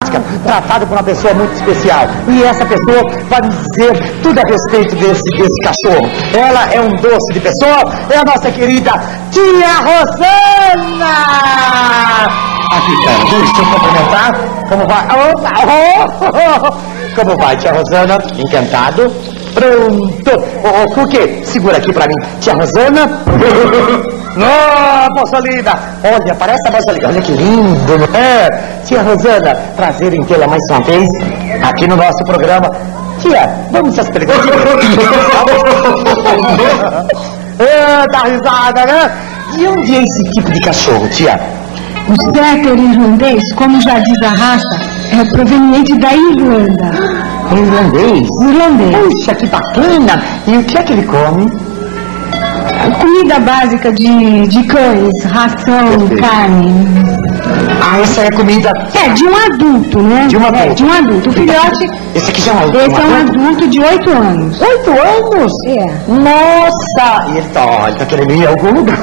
tratado por uma pessoa muito especial. E essa pessoa vai me dizer tudo a respeito desse cachorro. Ela é um doce de pessoa, é a nossa querida Tia Rosana! Aqui, cara, deixa eu cumprimentar. Como vai? Como vai, Tia Rosana? Encantado? Pronto! Ô, Cookie, segura aqui pra mim. Tia Rosana? Moça linda! Olha, parece a moça linda. Olha que lindo, não é? Tia Rosana, prazer em tê-la mais uma vez aqui no nosso programa. Tia, vamos às perguntinhas. Dá risada, né? De onde é esse tipo de cachorro, tia? O setter irlandês, como já diz a raça, é proveniente da Irlanda. Irlandês? Irlandês. Puxa, que bacana! E o que é que ele come? Comida básica de cães, ração, carne. Ah, essa é a comida... É, de um adulto, né? De um adulto. De um adulto. O filhote... Esse aqui já é um adulto? Esse é um adulto de 8 anos. 8 anos? É. Nossa! E ele tá querendo ir em algum lugar.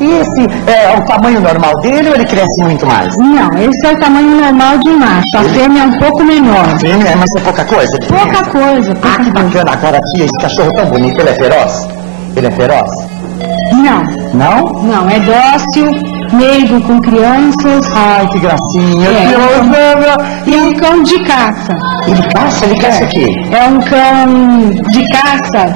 E esse é o tamanho normal dele ou ele cresce muito mais? Não, esse é o tamanho normal de um macho. A fêmea é um pouco menor. Fêmea, mas é pouca coisa? Pouca coisa, pouca Ah, que coisa. bacana. Agora, tia, esse cachorro tão bonito, ele é feroz? Ele é feroz? Não, Não? não, é dócil, meigo com crianças. Ai, que gracinha. É. Tia Rosana. E é um cão de caça. Ele caça? Ele caça o quê? É um cão de caça,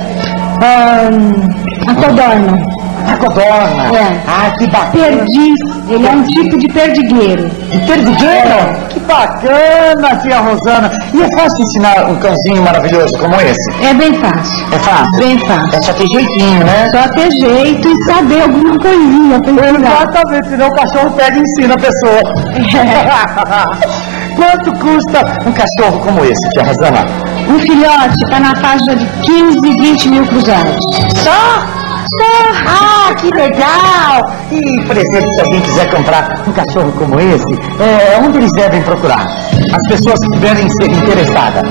a codorna. A codorna. É. Ah, que bacana. Perdiz, ele é um tipo de perdigueiro. De perdigueiro? Que bacana, tia Rosana. E é fácil ensinar um cãozinho maravilhoso como esse? É bem fácil. É fácil? Bem fácil. É só ter jeitinho, né? Só ter jeito e saber alguma coisinha pra ensinar. Exatamente, senão o cachorro pega e ensina a pessoa. Quanto custa um cachorro como esse, tia Rosana? Um filhote está na faixa de 15, 20 mil cruzados. Só? Ah, que legal! E, por exemplo, se alguém quiser comprar um cachorro como esse, onde eles devem procurar? As pessoas que devem ser interessadas.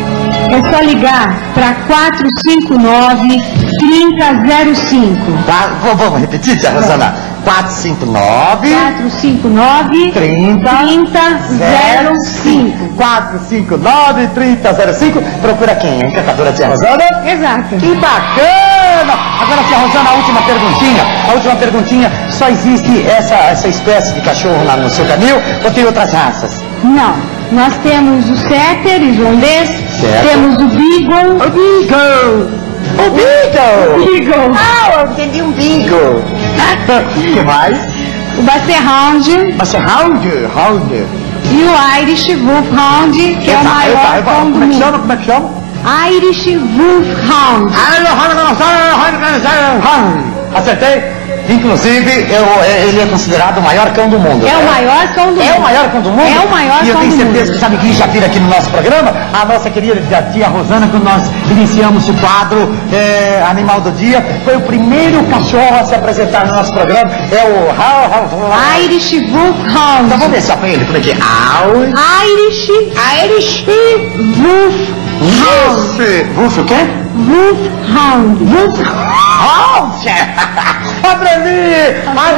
É só ligar para 459-3005. Tá? Vamos repetir, tia Rosana? 459 459 3005. 459 3005. Procura quem? A encantadora tia Rosana? Exato. Que bacana! Agora, tia Rosana, a última perguntinha. A última perguntinha. Só existe essa espécie de cachorro lá no seu canil ou tem outras raças? Não, nós temos o setter irlandês, Certo. temos o beagle. O Beagle! O Beagle! Beagle. Ah, eu entendi um Beagle. O que mais? O basset hound Mas é Hound. e o Irish Wolfhound, que é o maior cão do Como é que mundo. chama? Como é que chama? Irish Wolfhound. Acertei? Inclusive, ele é considerado o maior cão do mundo. É o maior cão do mundo. É o maior cão do mundo? É o maior E eu cão tenho do certeza mundo. que os amiguinhos já viram aqui no nosso programa, a nossa querida tia Rosana, quando nós iniciamos o quadro Animal do Dia, foi o primeiro cachorro a se apresentar no nosso programa. É o Irish Wolfhound. Então vamos ver só pra ele, como é que é? Irish Wolfhound. Wolf o quê? Wolfhound. Volte! Abre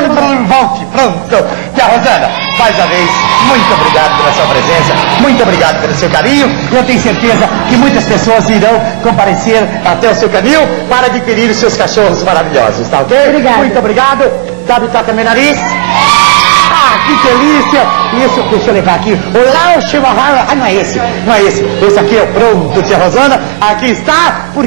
pra mim, volte, pronto. Tia Rosana, mais uma vez, muito obrigado pela sua presença, muito obrigado pelo seu carinho. Eu tenho certeza que muitas pessoas irão comparecer até o seu canil para adquirir os seus cachorros maravilhosos, tá ok? Obrigada. Muito obrigado. Sabe, toca meu nariz. Ah, que delícia! Isso, deixa eu levar aqui. Olá, o chimarrão. Ah, não é esse. Esse aqui é o pronto, tia Rosana. Aqui está, porque